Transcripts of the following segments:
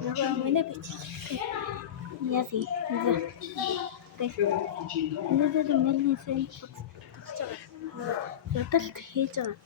Манай бичлэг. Яси. Өнөөдөр мэлний сэн тогтож байгаа. Ядалт хийж байгаа.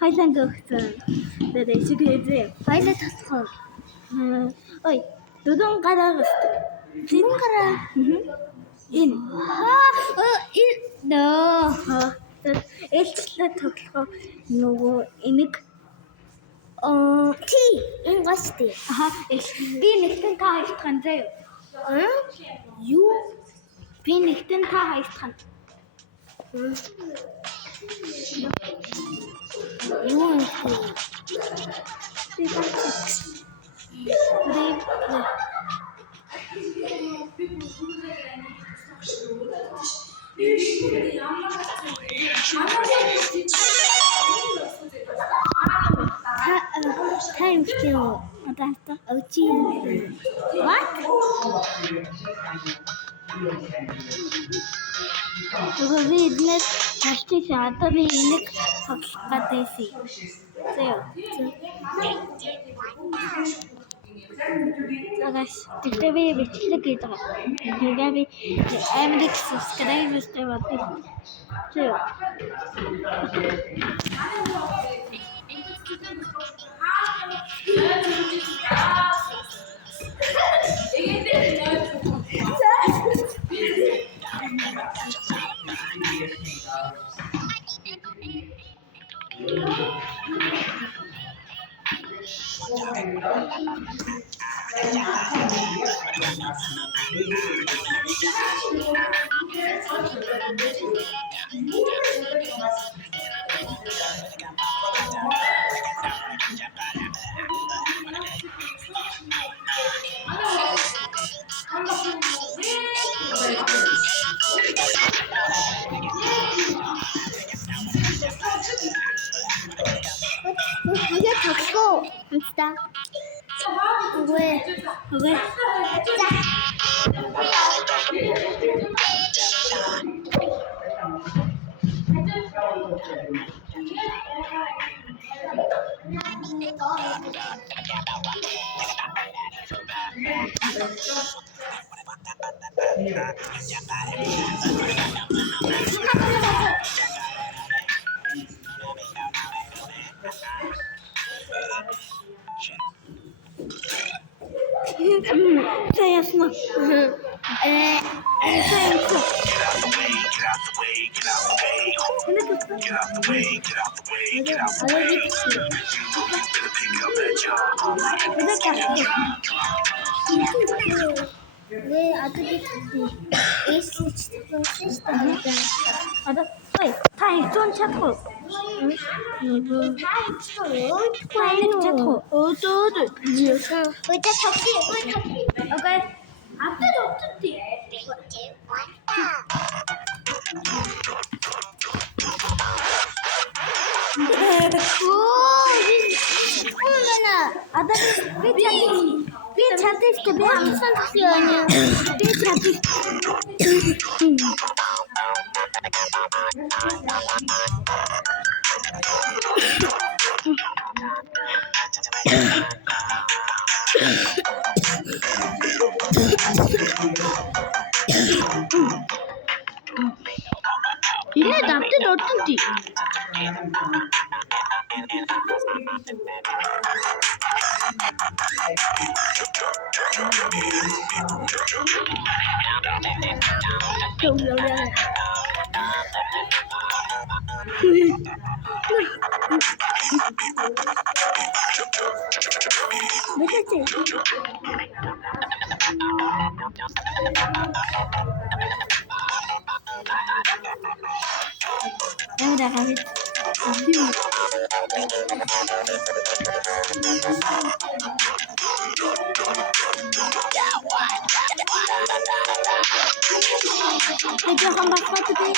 Хайлан гогцсон. Дээрээ чиглээ. Баялаа тасхоо. Ой, дөрөн гараа. Тин гараа. Энэ. Элчлээ тоглох нөгөө энийг тий энэ гаштай. Би нэгтэн та хайртхан заяа. Юу? Би нэгтэн та хайртхан. Юу юм бэ? Time still. What? Виднес почти шата би иnek тогтолцоотой. Зөө. Загас тэвээ бичлэг хийж байгаа. Тэгээ би Amdex subscribe хийсэн байна. Зөө. Ini dapte dottunti. Emre abi. Peki han bakmadı değil.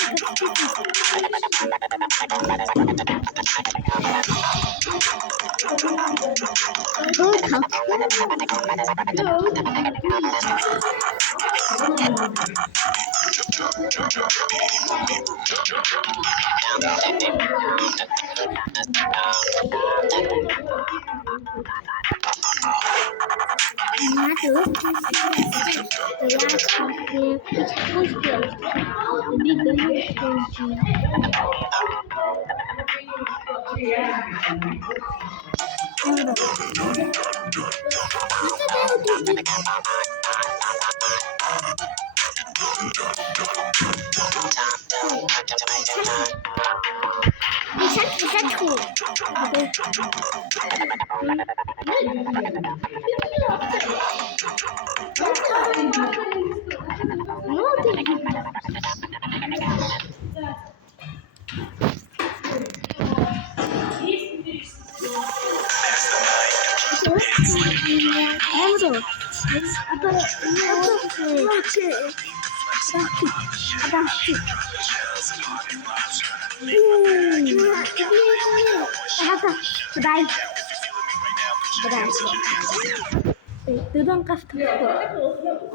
Дөрөн гарт тасгүй.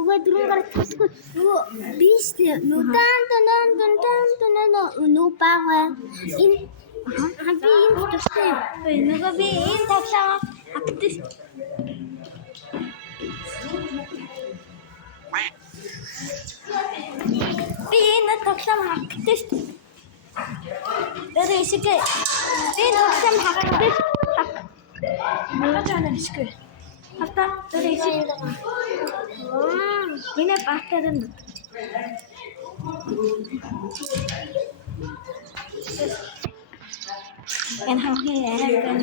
Угаа дөрөн гарт тасгүй. Нөгөө биштэй. Нүдан бага. Энэ би энэ төстэй. Нөгөө би энэ тавлаа хатдис. Би энэ тавлаа хатдис. Дөрөв ишгэ. Би тавлаа хатдис. Нөгөө чанаа ишгэ. Hasta terisi. Ini pasteran. Kan hanghe kan.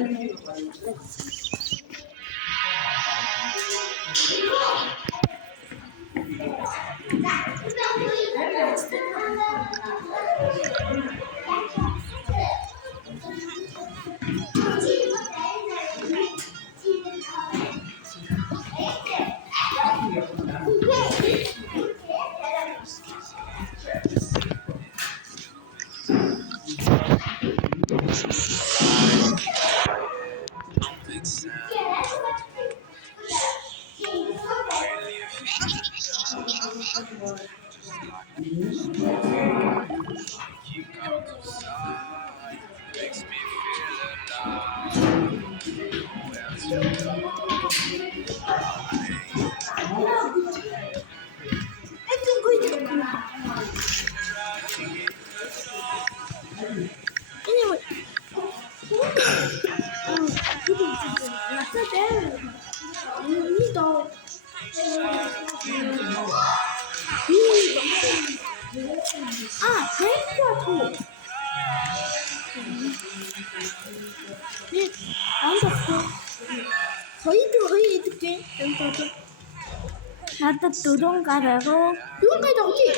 Надад дөрөв гараагаа. Юу гэдэг вэ?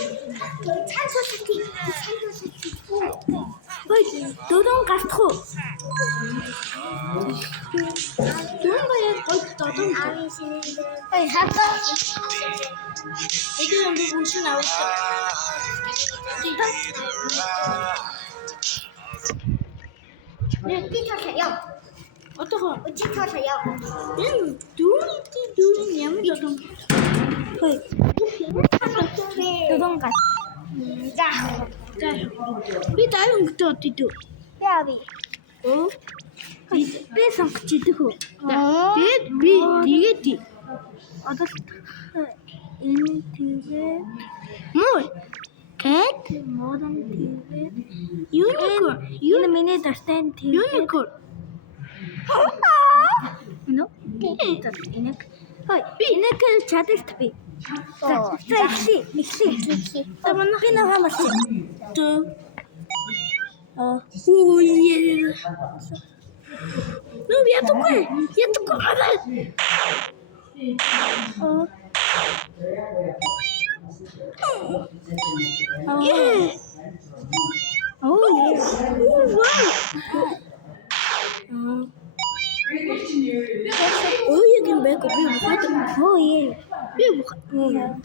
Цаасаа Ой, дөрөв гартах уу? Дөрөв гаяа дөрөв. Ой, хатаа. Эдгээр юм бүхэн авах. Нэг тасаяа. Отоо чи тасаяа. Энэ дөрөв ямар дөрөв? Ой. Дөрөв гар. За. Би даун гэдэг үү? Яави. Оо. Би сонгож идэх үү? Тэгээд би тэгээд одоо энэ тэгээд муу. Кэт модон тэгээд unicorn. Энэ миний дастан тэгээд unicorn. No. Энэ. Хой. Би энэ чаддаг би. За ихли. Таман би намаас. Ой. Ну я такой. Yeah. Oh yeah. Oh wow. Oh, you can back up. Oh yeah.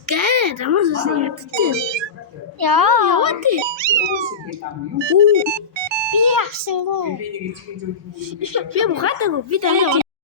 Good. I want to see this. 야, What it? 삐 학생고. 왜 뭐하다고 비다해?